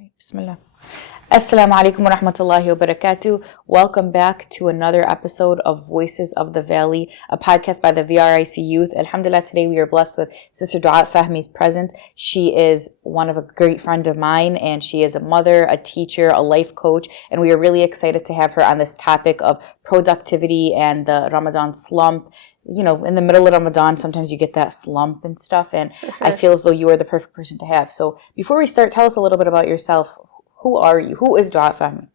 Bismillah. Assalamu alaikum wa rahmatullahi wa barakatuh. Welcome back to another episode of Voices of the Valley, a podcast by the VRIC Youth. Alhamdulillah, today we are blessed with Sister Duaa Fahmy's presence. She is one of a great friend of mine, and she is a mother, a teacher, a life coach, and we are really excited to have her on this topic of productivity and the Ramadan slump. You know, in the middle of Ramadan, sometimes you get that slump and stuff, and I feel as though you are the perfect person to have. So before we start, tell us a little bit about yourself. Who are you? Who is Duaa Fahmy?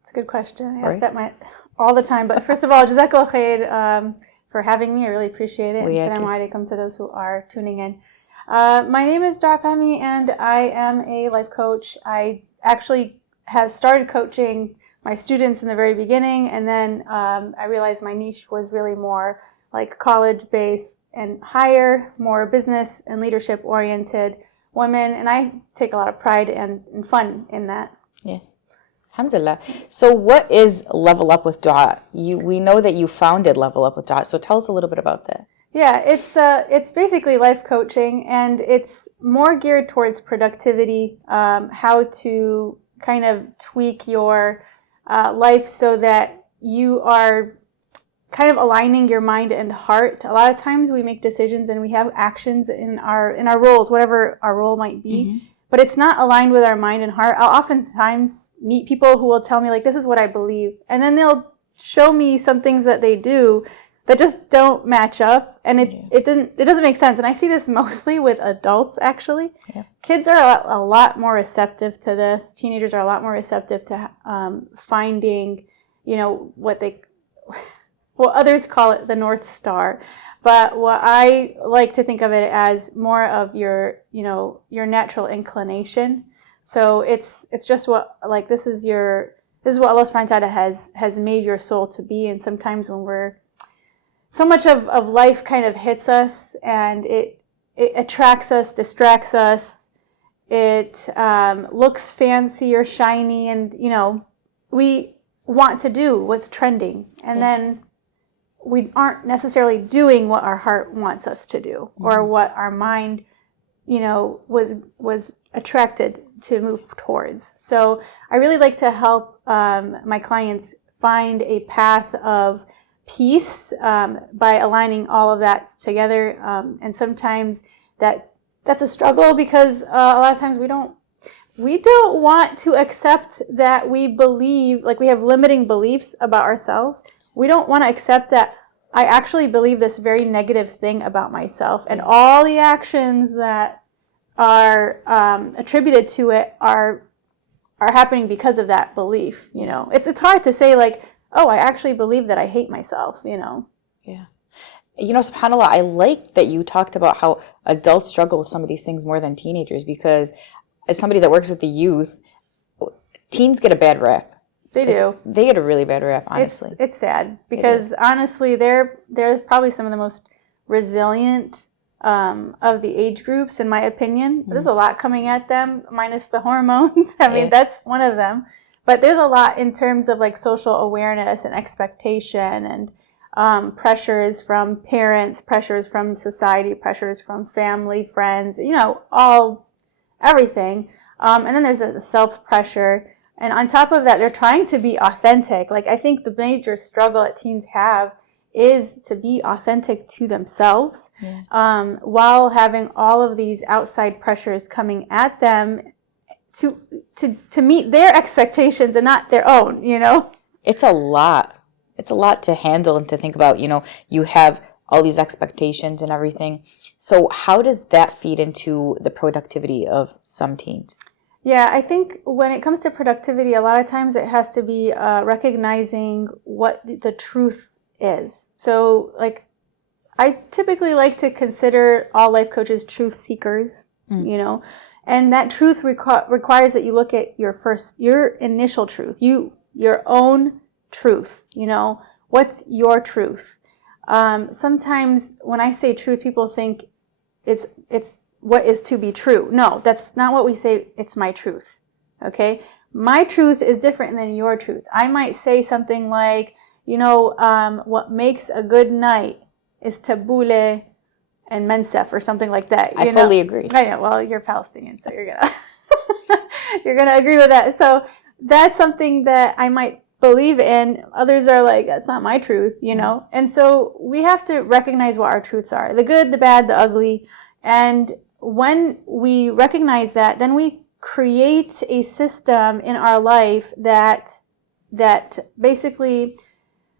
It's a good question. I ask that all the time. But first of all, Jazakallah khair for having me. I really appreciate it. Assalamu alaikum to those who are tuning in. My name is Duaa Fahmy, and I am a life coach. I actually have started coaching my students in the very beginning, and then I realized my niche was really more like college-based and higher, more business and leadership-oriented women, and I take a lot of pride and fun in that. Yeah, alhamdulillah. So what is Level Up with Duaa? We know that you founded Level Up with Duaa, so tell us a little bit about that. Yeah, it's basically life coaching, and it's more geared towards productivity, how to kind of tweak your life so that you are kind of aligning your mind and heart. A lot of times we make decisions and we have actions in our roles, whatever our role might be, but it's not aligned with our mind and heart. I'll oftentimes meet people who will tell me, like, this is what I believe, and then they'll show me some things that they do that just don't match up, and it doesn't make sense. And I see this mostly with adults, actually. Yeah. Kids are a lot more receptive to this. Teenagers are a lot more receptive to finding, what others call it the North Star, but what I like to think of it as more of your natural inclination. So it's just what, like, this is what Allah subhanahu wa ta'ala has made your soul to be. And sometimes when so much of life kind of hits us and it attracts us, distracts us, it looks fancy or shiny, and we want to do what's trending, and then we aren't necessarily doing what our heart wants us to do, or what our mind, was attracted to move towards. So I really like to help my clients find a path of peace by aligning all of that together. And sometimes that's a struggle, because a lot of times we don't want to accept that we believe, like, we have limiting beliefs about ourselves. We don't want to accept that I actually believe this very negative thing about myself, and all the actions that are attributed to it are happening because of that belief. It's hard to say, like, oh, I actually believe that I hate myself. Yeah. SubhanAllah, I like that you talked about how adults struggle with some of these things more than teenagers, because as somebody that works with the youth, teens get a bad rap. They do. They get a really bad rap, honestly. It's sad, because honestly, they're probably some of the most resilient of the age groups, in my opinion. There's a lot coming at them, minus the hormones. I mean, that's one of them. But there's a lot in terms of, like, social awareness and expectation, and pressures from parents, pressures from society, pressures from family, friends, everything. And then there's the self-pressure. And on top of that, they're trying to be authentic. Like, I think the major struggle that teens have is to be authentic to themselves, while having all of these outside pressures coming at them to meet their expectations and not their own, It's a lot. It's a lot to handle and to think about. You have all these expectations and everything. So how does that feed into the productivity of some teens? Yeah, I think when it comes to productivity, a lot of times it has to be recognizing what the truth is. So, like, I typically like to consider all life coaches truth seekers, and that truth requires that you look at your initial truth, your own truth. What's your truth? Sometimes when I say truth, people think it's what is to be true. No, that's not what we say. It's my truth. Okay? My truth is different than your truth. I might say something like, what makes a good night is tabbouleh and mensef or something like that. I fully agree. I know. Well, you're Palestinian, so you're gonna You're going to agree with that. So that's something that I might believe in. Others are like, that's not my truth, you know? And so we have to recognize what our truths are, the good, the bad, the ugly. And when we recognize that, then we create a system in our life that basically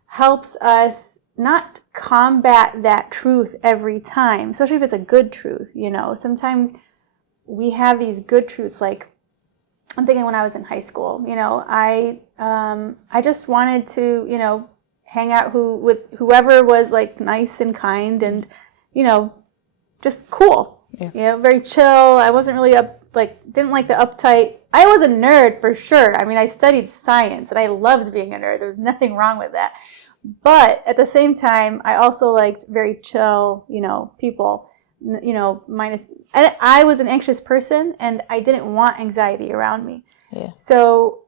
helps us not combat that truth every time, especially if it's a good truth, you know. Sometimes we have these good truths, like I'm thinking when I was in high school, you know, I just wanted to, you know, hang out with whoever was like nice and kind and, you know, just cool. Yeah. You know, very chill. I wasn't really didn't like the uptight. I was a nerd for sure. I mean, I studied science and I loved being a nerd. There was nothing wrong with that. But at the same time, I also liked very chill, you know, people, you know, I was an anxious person and I didn't want anxiety around me. Yeah. So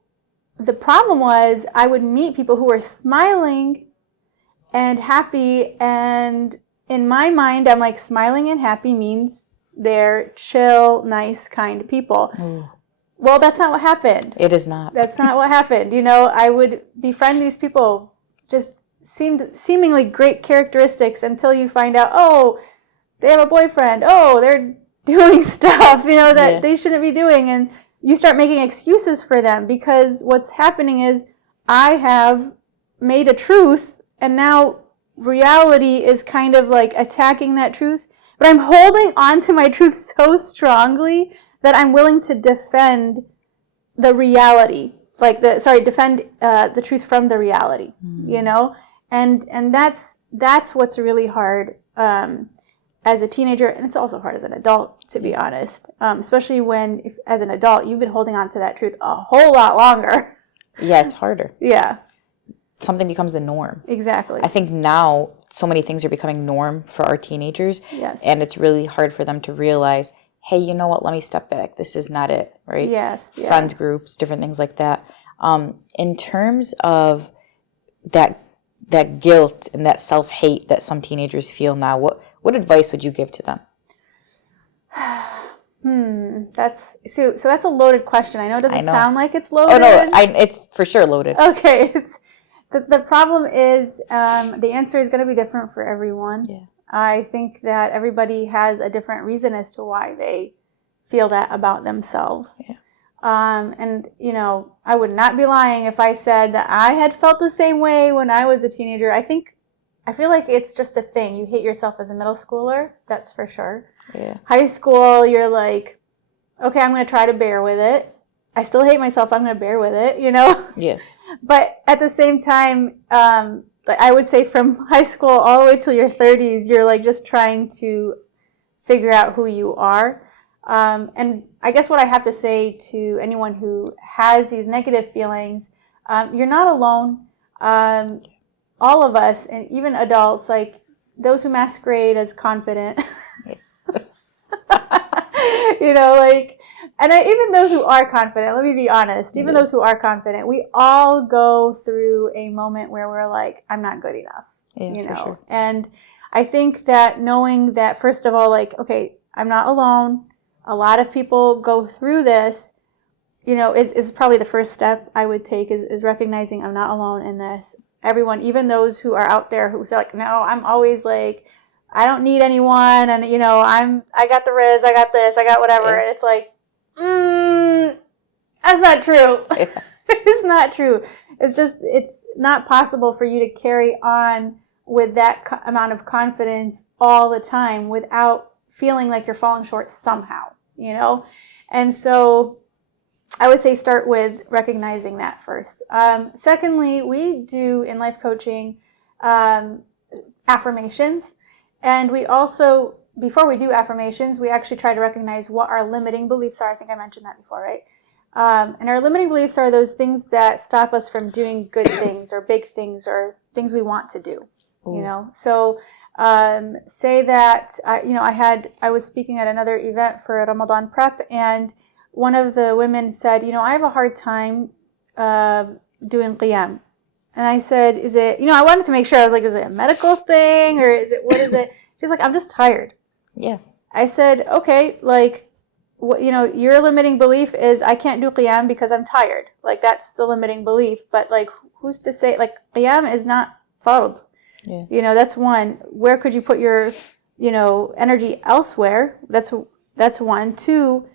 the problem was I would meet people who were smiling and happy, and in my mind, I'm like, smiling and happy means they're chill, nice, kind people. Well, that's not what happened. It is not. That's not what happened. You know, I would befriend these people, just seemed seemingly great characteristics until you find out, oh, they have a boyfriend. Oh, they're doing stuff, you know, that they shouldn't be doing. And you start making excuses for them because what's happening is I have made a truth and now reality is kind of like attacking that truth. But I'm holding on to my truth so strongly that I'm willing to defend the reality, defend the truth from the reality, you know? And that's what's really hard as a teenager, and it's also hard as an adult, to be honest, especially when, as an adult, you've been holding on to that truth a whole lot longer. Yeah, it's harder. Yeah. Something becomes the norm. Exactly. I think now so many things are becoming norm for our teenagers. Yes. And it's really hard for them to realize, hey, you know what, let me step back. This is not it, right? Yes. Yeah. Friends groups, different things like that. In terms of that guilt and that self-hate that some teenagers feel now, what advice would you give to them? That's a loaded question. I know it doesn't sound like it's loaded. Oh no, it's for sure loaded. Okay. The problem is the answer is going to be different for everyone. Yeah. I think that everybody has a different reason as to why they feel that about themselves. Yeah. And, you know, I would not be lying if I said that I had felt the same way when I was a teenager. I feel like it's just a thing. You hate yourself as a middle schooler, that's for sure. Yeah. High school, you're like, okay, I'm going to try to bear with it. I still hate myself. I'm going to bear with it, you know? Yeah. But at the same time, I would say from high school all the way till your 30s, you're like just trying to figure out who you are. And I guess what I have to say to anyone who has these negative feelings, you're not alone. All of us, and even adults, like those who masquerade as confident, you know, like, and even those who are confident, let me be honest, even those who are confident, we all go through a moment where we're like, I'm not good enough, you know. Sure. And I think that knowing that, first of all, like, okay, I'm not alone. A lot of people go through this, you know, is probably the first step I would take is recognizing I'm not alone in this. Everyone, even those who are out there who say like, no, I'm always like, I don't need anyone, and you know, I got the Riz, I got this, I got whatever, and it's like, that's not true. Yeah. It's not true. It's just, it's not possible for you to carry on with that amount of confidence all the time without feeling like you're falling short somehow, you know? And so I would say start with recognizing that first. Secondly, we do in life coaching affirmations. And we also, before we do affirmations, we actually try to recognize what our limiting beliefs are. I think I mentioned that before, right? And our limiting beliefs are those things that stop us from doing good things or big things or things we want to do, you know? So say that, I was speaking at another event for Ramadan prep, and one of the women said, you know, I have a hard time doing qiyam. And I said, is it, you know, I wanted to make sure, I was like, is it a medical thing or what is it? She's like, I'm just tired. Yeah. I said, okay, like, your limiting belief is I can't do qiyam because I'm tired. Like that's the limiting belief. But like, who's to say, like, qiyam is not fard. Yeah. That's one. Where could you put your, energy elsewhere? That's one. Two,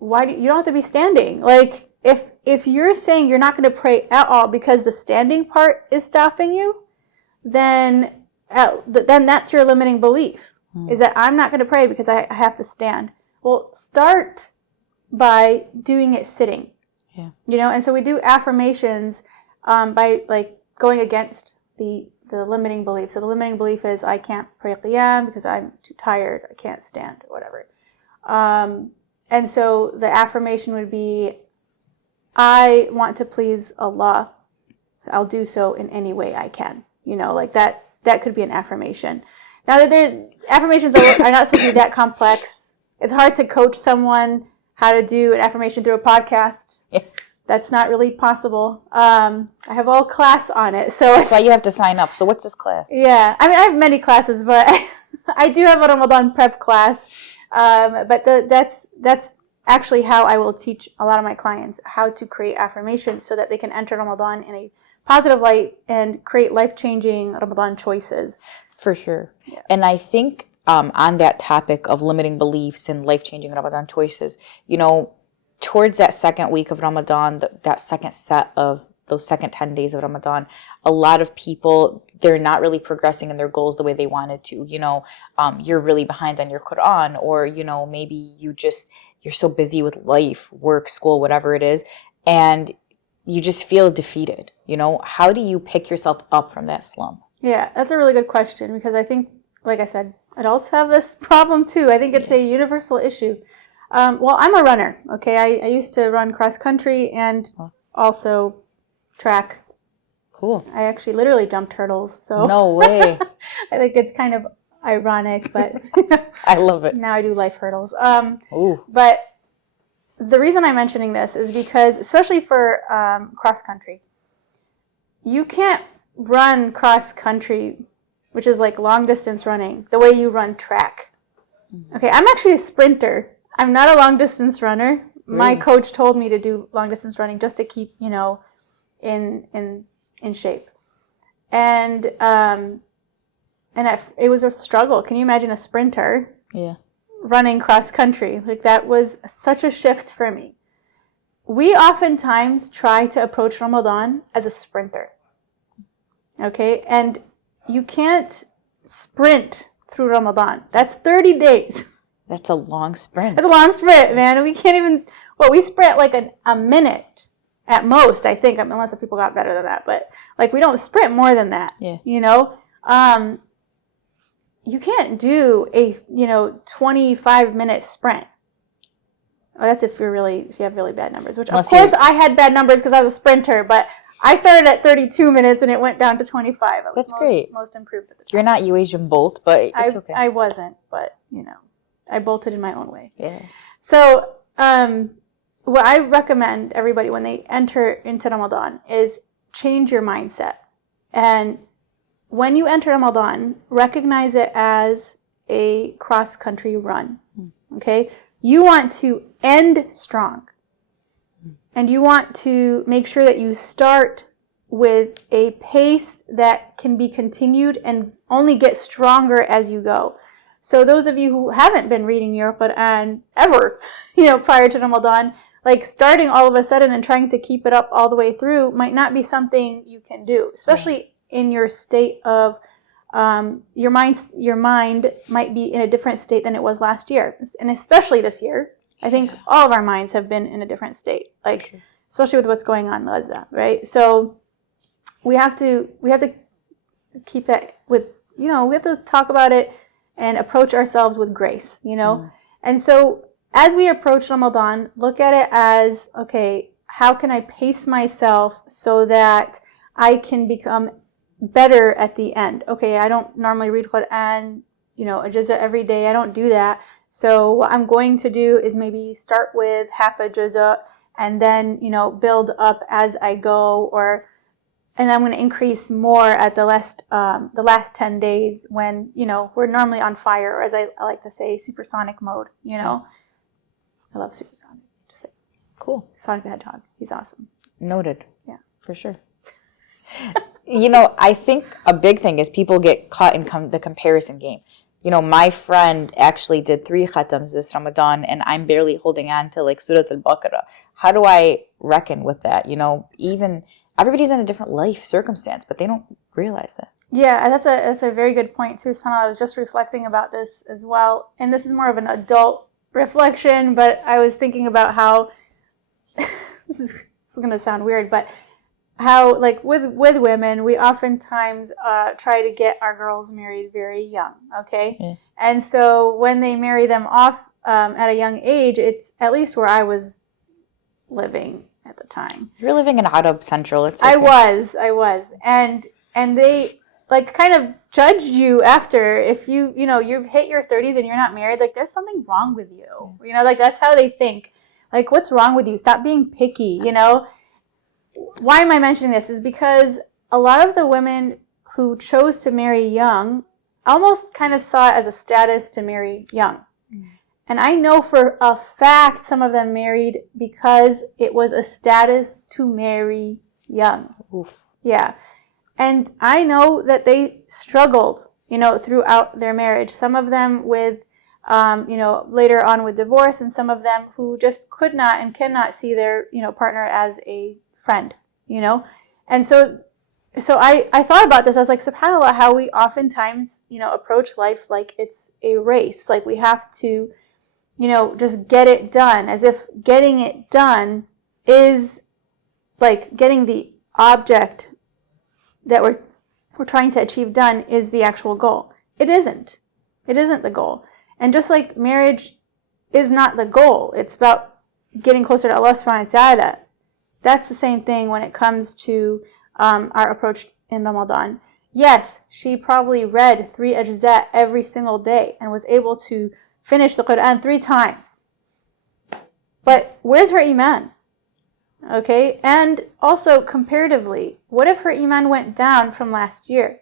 you don't have to be standing. Like if you're saying you're not going to pray at all because the standing part is stopping you, then that's your limiting belief. Is that I'm not going to pray because I have to stand. Well, start by doing it sitting. Yeah. And so we do affirmations by like going against the limiting belief. So the limiting belief is I can't pray qiyam because I'm too tired, I can't stand, or whatever. And so the affirmation would be, I want to please Allah. I'll do so in any way I can. Like that could be an affirmation. Now, affirmations are not supposed to be that complex. It's hard to coach someone how to do an affirmation through a podcast. Yeah. That's not really possible. I have a whole class on it. So that's why you have to sign up. So what's this class? Yeah. I mean, I have many classes, but I do have a Ramadan prep class. But that's actually how I will teach a lot of my clients how to create affirmations so that they can enter Ramadan in a positive light and create life-changing Ramadan choices. For sure. Yeah. And I think on that topic of limiting beliefs and life-changing Ramadan choices, towards that second week of Ramadan, that second set of those second 10 days of Ramadan, a lot of people, they're not really progressing in their goals the way they wanted to. You're really behind on your Quran, or, maybe you're so busy with life, work, school, whatever it is, and you just feel defeated. How do you pick yourself up from that slump? Yeah, that's a really good question, because I think, like I said, adults have this problem too. I think it's a universal issue. Well, I'm a runner, okay? I used to run cross country and also track. Cool. I actually literally jumped hurdles. So no way. I think it's kind of ironic, but I love it. Now I do life hurdles. But the reason I'm mentioning this is because, especially for cross country, you can't run cross country, which is like long distance running, the way you run track. Okay, I'm actually a sprinter. I'm not a long distance runner. Really? My coach told me to do long distance running just to keep, in shape. And it was a struggle. Can you imagine a sprinter? Yeah. Running cross country? Like, that was such a shift for me. We oftentimes try to approach Ramadan as a sprinter. Okay, and you can't sprint through Ramadan. That's 30 days. That's a long sprint. That's a long sprint, man. We can't even, we sprint like a minute at most, I think, unless if people got better than that. But like, we don't sprint more than that. Yeah. You can't do a 25-minute sprint. Oh, that's if you have really bad numbers. Which unless of course I had bad numbers because I was a sprinter, but I started at 32 minutes and it went down to 25. That's great. Most improved at the time. You're not Uasian Bolt, but it's okay. I wasn't, but I bolted in my own way. Yeah. So, what I recommend everybody when they enter into Ramadan is change your mindset. And when you enter Ramadan, recognize it as a cross-country run. Okay? You want to end strong. And you want to make sure that you start with a pace that can be continued and only get stronger as you go. So those of you who haven't been reading your Quran ever, prior to Ramadan, like starting all of a sudden and trying to keep it up all the way through might not be something you can do, especially in your state of, your mind might be in a different state than it was last year. And especially this year, I think all of our minds have been in a different state, especially with what's going on in Gaza, right? So we have to keep that with, we have to talk about it and approach ourselves with grace, And so as we approach Ramadan, look at it as, okay, how can I pace myself so that I can become better at the end? Okay, I don't normally read Quran, a juz'ah every day. I don't do that. So what I'm going to do is maybe start with half a juz'ah and then, build up as I go, and I'm going to increase more at the last 10 days when, we're normally on fire, or as I like to say, supersonic mode, I love Supersonic. Just like Cool. Sonic the Hedgehog. He's awesome. Noted. Yeah. For sure. I think a big thing is people get caught in the comparison game. My friend actually did 3 khatams this Ramadan, and I'm barely holding on to like Surah Al-Baqarah. How do I reckon with that? Even everybody's in a different life circumstance, but they don't realize that. Yeah, that's a very good point too, SubhanAllah. I was just reflecting about this as well, and this is more of an adult reflection, but I was thinking about how this is going to sound weird, but how like with women, we oftentimes try to get our girls married very young, okay? Yeah. And so when they marry them off at a young age, it's at least where I was living at the time. You're living in Arab Central. It's okay. I was, and they like kind of judged you after if you've hit your 30s and you're not married. Like there's something wrong with you. Like that's how they think. Like what's wrong with you? Stop being picky. Why am I mentioning this? Is because a lot of the women who chose to marry young almost kind of saw it as a status to marry young. And I know for a fact some of them married because it was a status to marry young. Oof. Yeah. And I know that they struggled, throughout their marriage. Some of them with, later on with divorce, and some of them who just could not and cannot see their, partner as a friend, And so I thought about this. I was like, subhanAllah, how we oftentimes, approach life like it's a race. Like we have to, just get it done, as if getting it done is like getting the object that we're trying to achieve done is the actual goal. It isn't. It isn't the goal. And just like marriage is not the goal, it's about getting closer to Allah subhanahu wa ta'ala. That's the same thing when it comes to our approach in Ramadan. Yes, she probably read 3 ajza every single day and was able to finish the Quran 3 times. But where's her iman? Okay, and also comparatively, what if her iman went down from last year?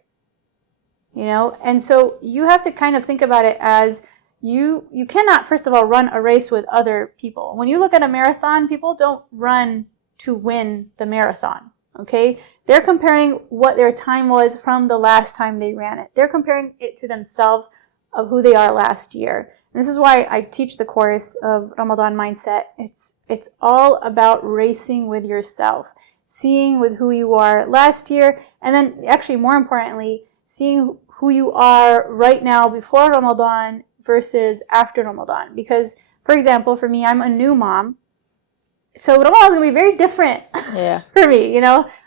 And so you have to kind of think about it as you cannot, first of all, run a race with other people. When you look at a marathon, people don't run to win the marathon, okay? They're comparing what their time was from the last time they ran it. They're comparing it to themselves of who they are last year. And this is why I teach the course of Ramadan Mindset. It's all about racing with yourself, seeing with who you are last year, and then actually more importantly, seeing who you are right now before Ramadan versus after Ramadan. Because, for example, for me, I'm a new mom. So Ramadan is going to be very different for me,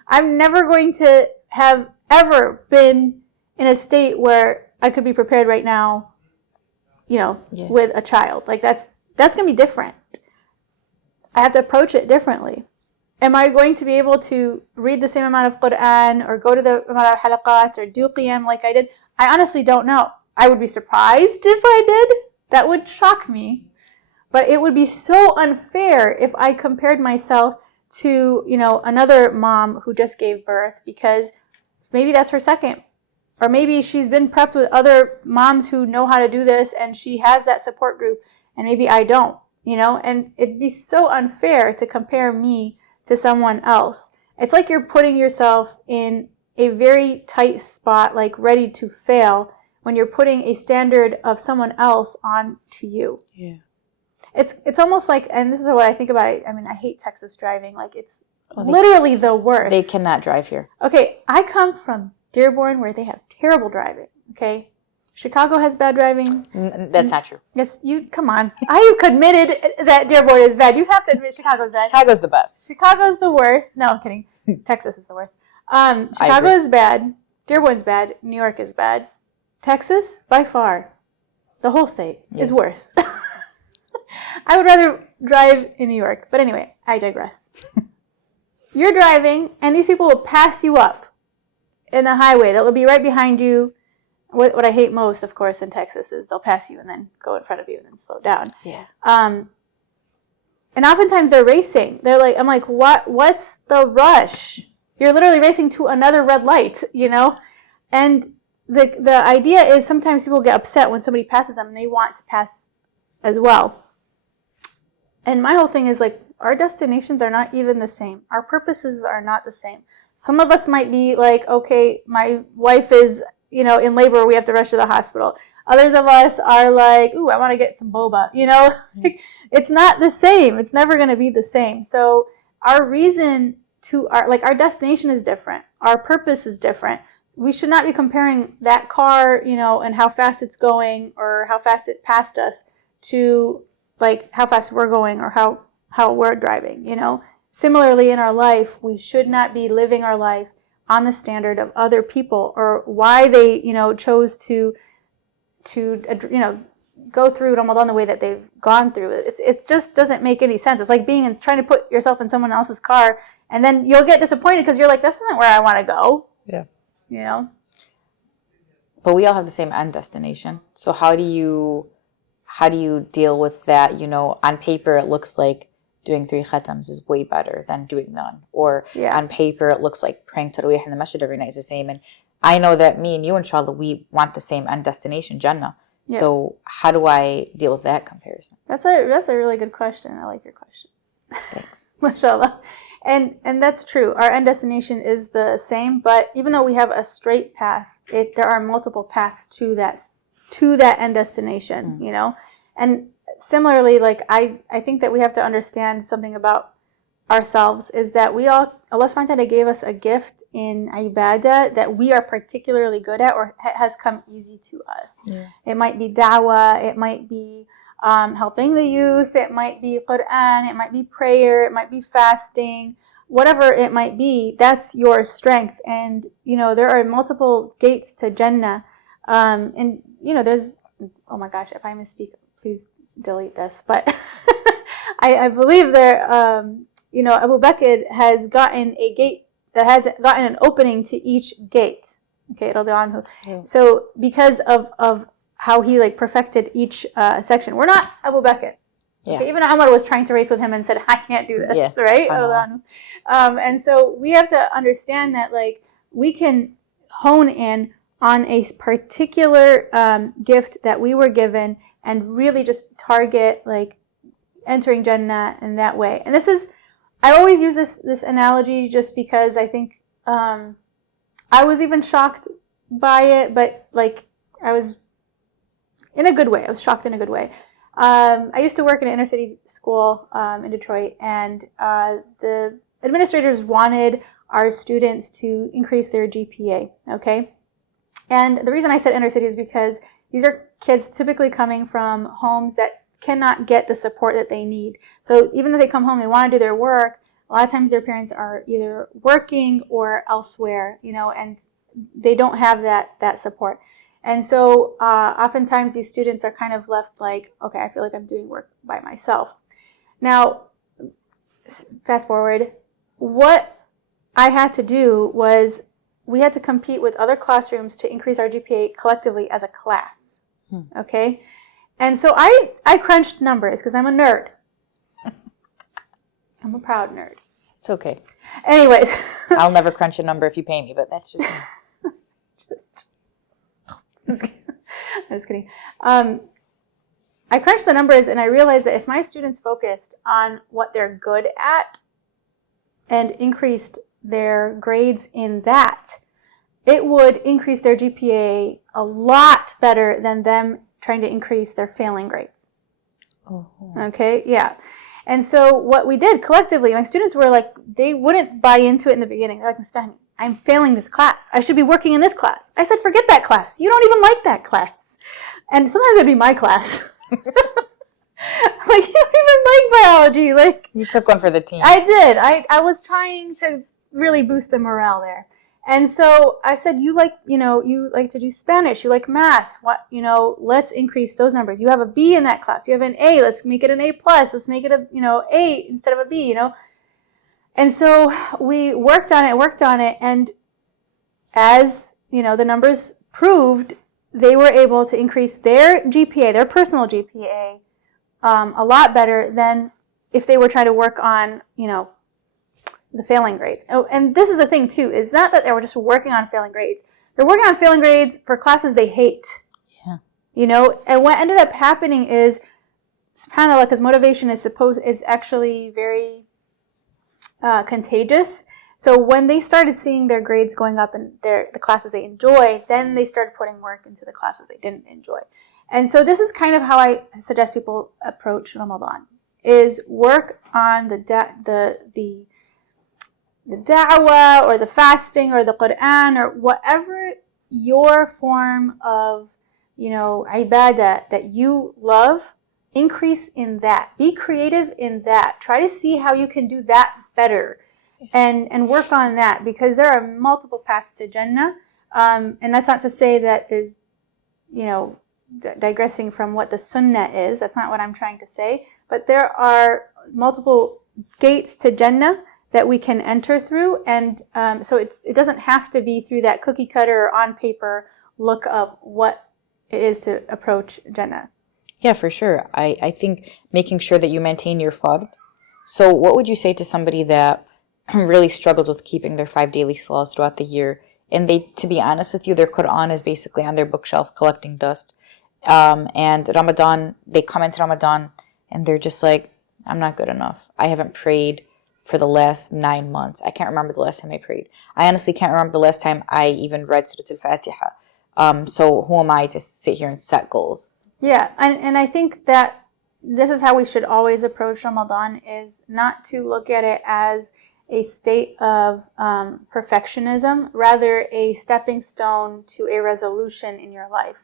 I'm never going to have ever been in a state where I could be prepared right now, with a child. Like that's going to be different. I have to approach it differently. Am I going to be able to read the same amount of Quran or go to the amount of halaqat or do qiyam like I did? I honestly don't know. I would be surprised if I did. That would shock me. But it would be so unfair if I compared myself to, another mom who just gave birth, because maybe that's her second. Or maybe she's been prepped with other moms who know how to do this and she has that support group and maybe I don't, and it'd be so unfair to compare me to someone else. It's like you're putting yourself in a very tight spot, like ready to fail, when you're putting a standard of someone else on to you. Yeah. It's almost like, and this is what I think about it. I mean, I hate Texas driving. Like it's literally the worst. They cannot drive here. Okay, I come from Dearborn where they have terrible driving. Okay, Chicago has bad driving. That's not true. Yes, come on. I committed that Dearborn is bad. You have to admit Chicago's bad. Chicago's the best. Chicago's the worst. No, I'm kidding. Texas is the worst. Chicago is bad. Dearborn's bad. New York is bad. Texas, by far, the whole state is worse. I would rather drive in New York. But anyway, I digress. You're driving, and these people will pass you up in the highway. They'll be right behind you. What I hate most, of course, in Texas is they'll pass you and then go in front of you and then slow down. Yeah. And oftentimes they're racing. I'm like, what's the rush? You're literally racing to another red light, And the idea is sometimes people get upset when somebody passes them and they want to pass as well. And my whole thing is like, our destinations are not even the same. Our purposes are not the same. Some of us might be like, okay, my wife is, in labor, we have to rush to the hospital. Others of us are like, ooh, I want to get some boba, It's not the same. It's never going to be the same. So our reason our destination is different. Our purpose is different. We should not be comparing that car, and how fast it's going or how fast it passed us to like how fast we're going or how we're driving, Similarly, in our life, we should not be living our life on the standard of other people or why they, chose to go through Ramadan the way that they've gone through it. It just doesn't make any sense. It's like trying to put yourself in someone else's car, and then you'll get disappointed because you're like, that's not where I want to go. Yeah. But we all have the same end destination. So how do you deal with that? On paper, it looks like doing 3 khatams is way better than doing none. Or on paper, it looks like praying Tarawih in the masjid every night is the same. And I know that me and you, inshallah, we want the same end destination, Jannah. Yeah. So how do I deal with that comparison? That's a really good question. I like your questions. Thanks. MashaAllah. And that's true. Our end destination is the same, but even though we have a straight path, there are multiple paths to that end destination, And similarly, like I think that we have to understand something about ourselves is that Allah subhanahu wa ta'ala gave us a gift in ibadah that we are particularly good at or has come easy to us. Yeah. It might be da'wah, it might be helping the youth, it might be Quran, it might be prayer, it might be fasting, whatever it might be, that's your strength. And, there are multiple gates to Jannah. And, there's, oh my gosh, if I misspeak, please delete this. But I believe there, Abu Bakr has gotten a gate that has gotten an opening to each gate. Okay, radiallahu anhu. Yeah. So because of how he perfected each section. We're not Abu Bakr. Yeah. Okay, even Umar was trying to race with him and said, I can't do this, right? And so we have to understand that we can hone in on a particular gift that we were given and really just target entering Jannah in that way. And I always use this analogy just because I think I was even shocked by it, but I was in a good way. I was shocked in a good way. I used to work in an inner city school in Detroit, and the administrators wanted our students to increase their GPA, okay? And the reason I said inner city is because these are kids typically coming from homes that cannot get the support that they need. So even though they come home, they want to do their work, a lot of times their parents are either working or elsewhere, and they don't have that support. And so oftentimes these students are kind of left okay, I feel like I'm doing work by myself. Now, fast forward, what I had to do was we had to compete with other classrooms to increase our GPA collectively as a class, okay? And so I crunched numbers because I'm a nerd. I'm a proud nerd. It's okay. Anyways. I'll never crunch a number if you pay me, but that's just... I'm just kidding. I crunched the numbers and I realized that if my students focused on what they're good at and increased their grades in that, it would increase their GPA a lot better than them trying to increase their failing grades. Oh. Okay, yeah. And so what we did collectively, my students were they wouldn't buy into it in the beginning. They're like, Ms. Fahmy, I'm failing this class. I should be working in this class. I said, forget that class. You don't even like that class. And sometimes it'd be my class. You don't even like biology. You took one for the team. I did. I was trying to really boost the morale there. And so I said, you like to do Spanish, you like math, let's increase those numbers. You have a B in that class, you have an A, let's make it an A+, let's make it A instead of a B, And so we worked on it, and as, the numbers proved, they were able to increase their GPA, their personal GPA, a lot better than if they were trying to work on, the failing grades. Oh, and this is the thing too, is not that they were just working on failing grades. They're working on failing grades for classes they hate. Yeah. And what ended up happening is subhanAllah, because motivation is actually very contagious. So when they started seeing their grades going up in the classes they enjoy, then they started putting work into the classes they didn't enjoy. And so this is kind of how I suggest people approach Ramadan, is work on the da'wah or the fasting or the Quran or whatever your form of, ibadah that you love. Increase in that. Be creative in that. Try to see how you can do that better. And work on that, because there are multiple paths to Jannah. And that's not to say that there's, digressing from what the Sunnah is. That's not what I'm trying to say. But there are multiple gates to Jannah that we can enter through. And so it doesn't have to be through that cookie cutter or on paper look of what it is to approach Jannah. Yeah, for sure. I think making sure that you maintain your fard. So what would you say to somebody that really struggled with keeping their 5 daily salahs throughout the year, and they, to be honest with you, their Quran is basically on their bookshelf collecting dust, and Ramadan, they come into Ramadan and they're just like, I'm not good enough. I haven't prayed for the last 9 months. I can't remember the last time I prayed. I honestly can't remember the last time I even read Surah Al-Fatiha. So who am I to sit here and set goals? Yeah, and I think that this is how we should always approach Ramadan, is not to look at it as a state of perfectionism, rather a stepping stone to a resolution in your life.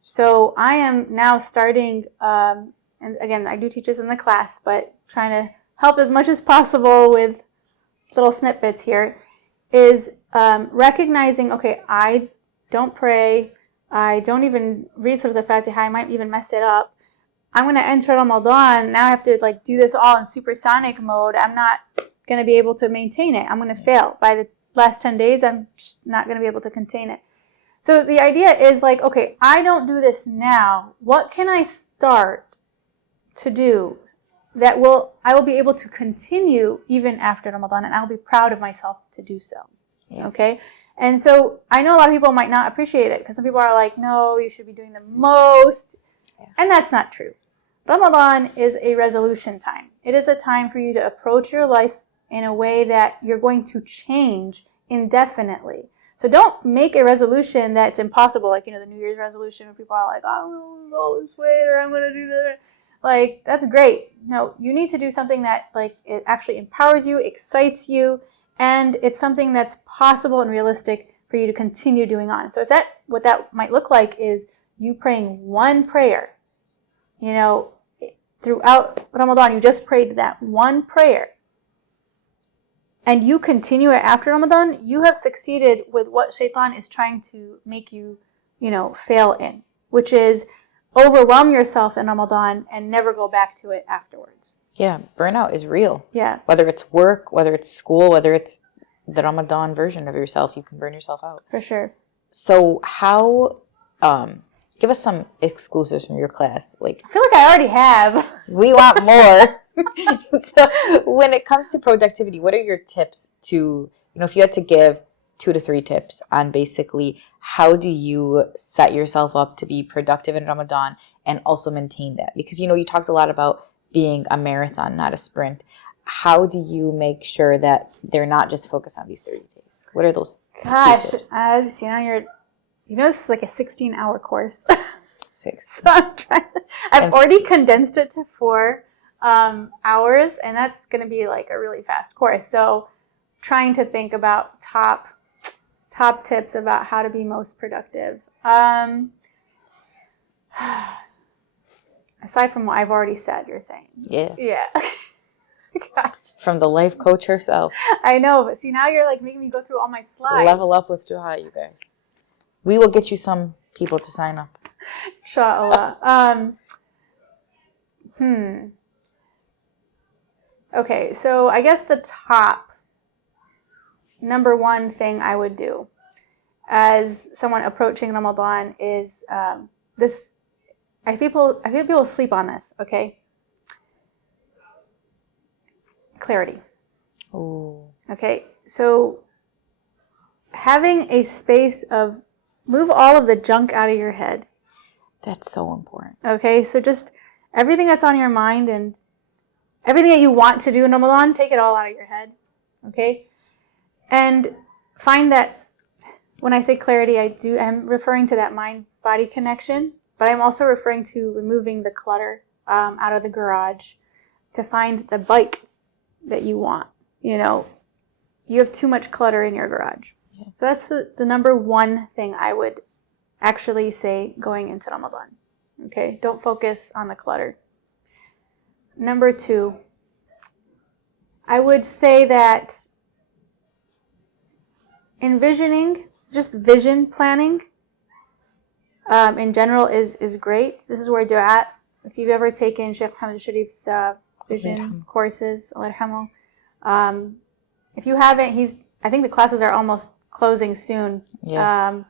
So I am now starting, and again, I do teach this in the class, but trying to help as much as possible with little snippets here, is recognizing, okay, I don't pray, I don't even read Surah Al-Fatiha, I might even mess it up. I'm going to enter Ramadan, now I have to do this all in supersonic mode. I'm not going to be able to maintain it. I'm going to fail. By the last 10 days, I'm just not going to be able to contain it. So the idea is okay, I don't do this now. What can I start to do that I will be able to continue even after Ramadan, and I'll be proud of myself to do so. Yeah. Okay? And so I know a lot of people might not appreciate it, because some people are like, no, you should be doing the most. Yeah. And that's not true. Ramadan is a resolution time. It is a time for you to approach your life in a way that you're going to change indefinitely. So don't make a resolution that's impossible, like, the New Year's resolution where people are like, I'm going to lose all this weight, or I'm going to do that. That's great. No, you need to do something that, it actually empowers you, excites you, and it's something that's possible and realistic for you to continue doing on. So what that might look like is you praying one prayer. Throughout Ramadan, you just prayed that one prayer, and you continue it after Ramadan, you have succeeded with what Shaitan is trying to make you, fail in, which is overwhelm yourself in Ramadan and never go back to it afterwards. Yeah, burnout is real. Yeah. Whether it's work, whether it's school, whether it's the Ramadan version of yourself, you can burn yourself out. For sure. So how, give us some exclusives from your class. I feel like I already have. We want more. So when it comes to productivity, what are your tips to, if you had to give 2 to 3 tips on basically how do you set yourself up to be productive in Ramadan and also maintain that? Because, you talked a lot about being a marathon, not a sprint. How do you make sure that they're not just focused on these 30 days? What are those tips? Tips? This is like a 16-hour course. 6. So I've already condensed it to 4 hours, and that's going to be a really fast course. So trying to think about top tips about how to be most productive. Aside from what I've already said, you're saying. Yeah. Yeah. Gosh. From the life coach herself. I know, but see, now you're making me go through all my slides. Level up with Duaa, you guys. We will get you some people to sign up. Inshallah. Okay, so I guess the top number one thing I would do as someone approaching Ramadan is this. I think people sleep on this. Okay. Clarity. Ooh. Okay, so having a space of move all of the junk out of your head. That's so important. Okay, so just everything that's on your mind and everything that you want to do in Ramadan, take it all out of your head, okay? And find that when I say clarity, I'm referring to that mind-body connection, but I'm also referring to removing the clutter out of the garage to find the bike that you want. You know, you have too much clutter in your garage. Yeah. So that's the number one thing I would actually say going into Ramadan. Okay, don't focus on the clutter. Number two, I would say that envisioning, just vision planning in general is great. This is where du'a, if you've ever taken Sheikh Muhammad Sharif's vision courses, Allah yarhamu, if you haven't, I think the classes are almost closing soon. Yeah.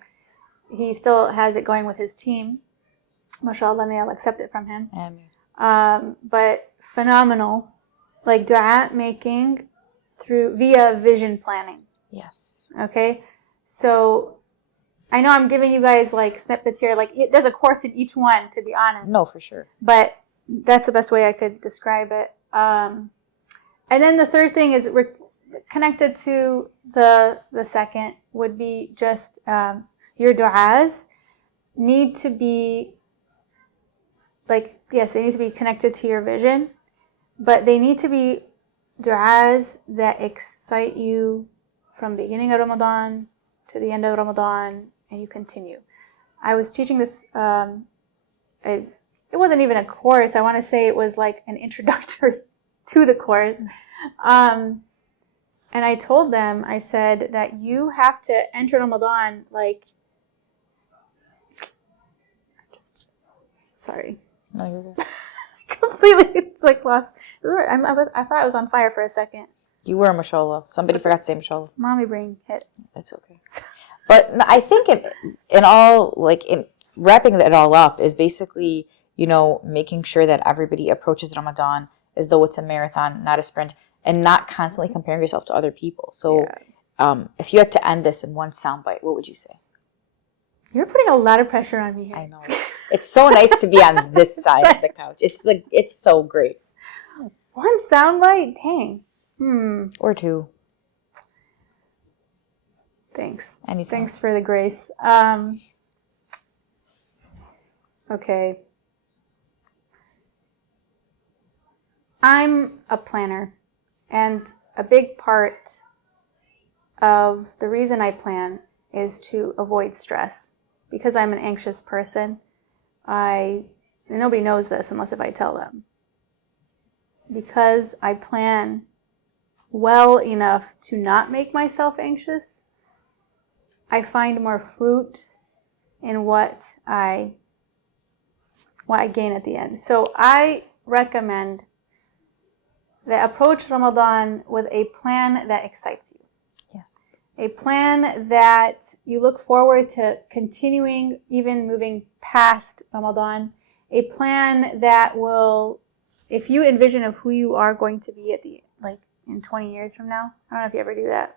He still has it going with his team. MashaAllah, may Allah accept it from him. Ameen. But phenomenal, like du'a making via vision planning. Yes. Okay, so I know I'm giving you guys like snippets here. Like there's a course in each one, to be honest. No, for sure. But that's the best way I could describe it. And then the third thing is connected to the second would be just your du'as need to be like, yes, they need to be connected to your vision, but they need to be du'as that excite you from beginning of Ramadan to the end of Ramadan, and you continue. I was teaching this, it wasn't even a course. I want to say it was like an introductory to the course. And I told them, I said that you have to enter Ramadan like, sorry. No, you're good. Completely like lost. I thought I was on fire for a second. You were, mashallah. Somebody forgot to say mashallah. Mommy brain hit. It's okay. But I think in wrapping it all up is basically, making sure that everybody approaches Ramadan as though it's a marathon, not a sprint, and not constantly comparing yourself to other people. So if you had to end this in one soundbite, what would you say? You're putting a lot of pressure on me here. I know. It's so nice to be on this side of the couch. It's so great. One soundbite? Dang. Or two. Thanks. Anytime. Thanks for the grace. Okay. I'm a planner, and a big part of the reason I plan is to avoid stress. Because I'm an anxious person, nobody knows this unless if I tell them. Because I plan well enough to not make myself anxious, I find more fruit in what I gain at the end. So I recommend that approach Ramadan with a plan that excites you. Yes. A plan that you look forward to continuing, even moving past Ramadan. A plan that will, if you envision of who you are going to be in 20 years from now. I don't know if you ever do that.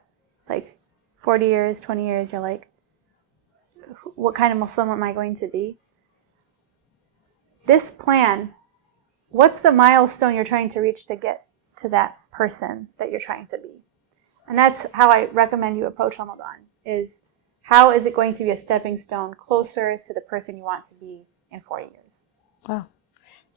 Like 40 years, 20 years, you're like, what kind of Muslim am I going to be? This plan, what's the milestone you're trying to reach to get to that person that you're trying to be? And that's how I recommend you approach Ramadan, is how is it going to be a stepping stone closer to the person you want to be in 40 years? Wow.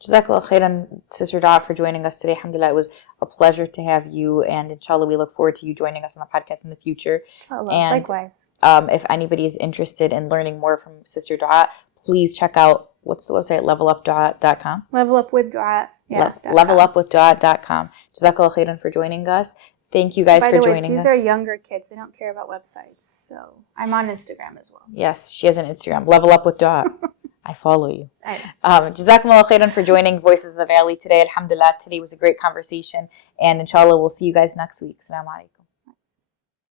Jazakallah khairan, Sister Duaa, for joining us today. Alhamdulillah, it was a pleasure to have you, and inshallah, we look forward to you joining us on the podcast in the future. And likewise. If anybody is interested in learning more from Sister Duaa, please check out, what's the website, levelupduaa.com? Levelupwithduaa. Yeah, levelupwithduaa.com. Jazakallah khairan for joining us. Thank you guys for joining us. These are younger kids. They don't care about websites. So I'm on Instagram as well. Yes, she has an Instagram. Level Up with Duaa. I follow you. Jazakumullah khairan for joining Voices of the Valley today. Alhamdulillah, today was a great conversation. And inshallah, we'll see you guys next week. Assalamu alaikum.